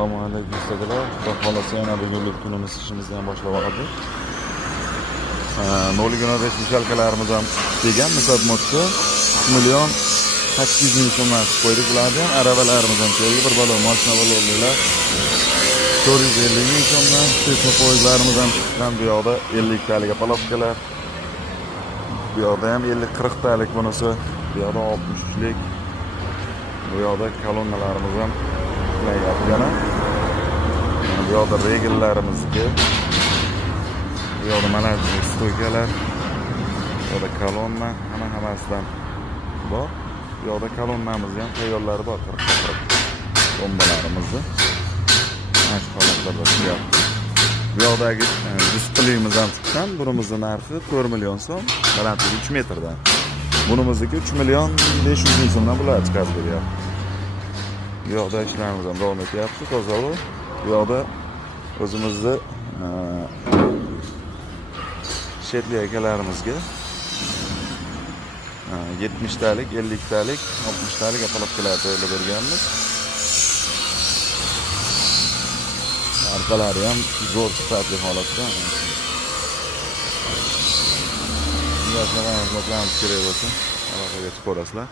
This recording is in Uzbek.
Assalomu alaykum ustalar. Xudo xolasa yana bugunlik kunimiz ishimizni ham boshlab oldik. 0.5 mishalkalarimiz ham kelgan misol modda 1.800.000 so'mdan qo'ydik. Bularni ham aravalarimiz ham keldi. Bir balo mashina bo'lganlar 450.000 so'mdan, teknik poyezdlarimiz ham chiqqan. Bu yoqda 50 talik apaloskalar. Bu yoqda ham 50-40 talik bunisi. Bu yoqda 63lik. Bu yoqda kolonnalarimiz ham qilayotgan. Bu yoqda regellarimizga, bu yoqda mana stoykalar, bu yoqda kolonna, hammasidan bor. Bu yoqda kolonnamizni ham tayyorlari bor, 40 bombalarimizni. Mana shu holatlarda chiqyapti. Bu yoqdagi displeyimiz ham chiqqan. Bunimizning narxi 4 million so'm, balandligi 3 metrdan. Bunimizniki 3.500.000 so'mdan bular chiqarib beryapti. Bu yoqda ishlarimiz ham davom etyapti, tozaroq. Bu yoqda o'zimizni shetli akalarimizga 70 talik, 50 talik, 60 talik apaloskalar tayyorlab berganmiz. Arqalari ham zo'r sifatli holatda. Sizlarga ma'lumotlarimiz kerak bo'lsa, aloqaga chiqib ko'rasizlar.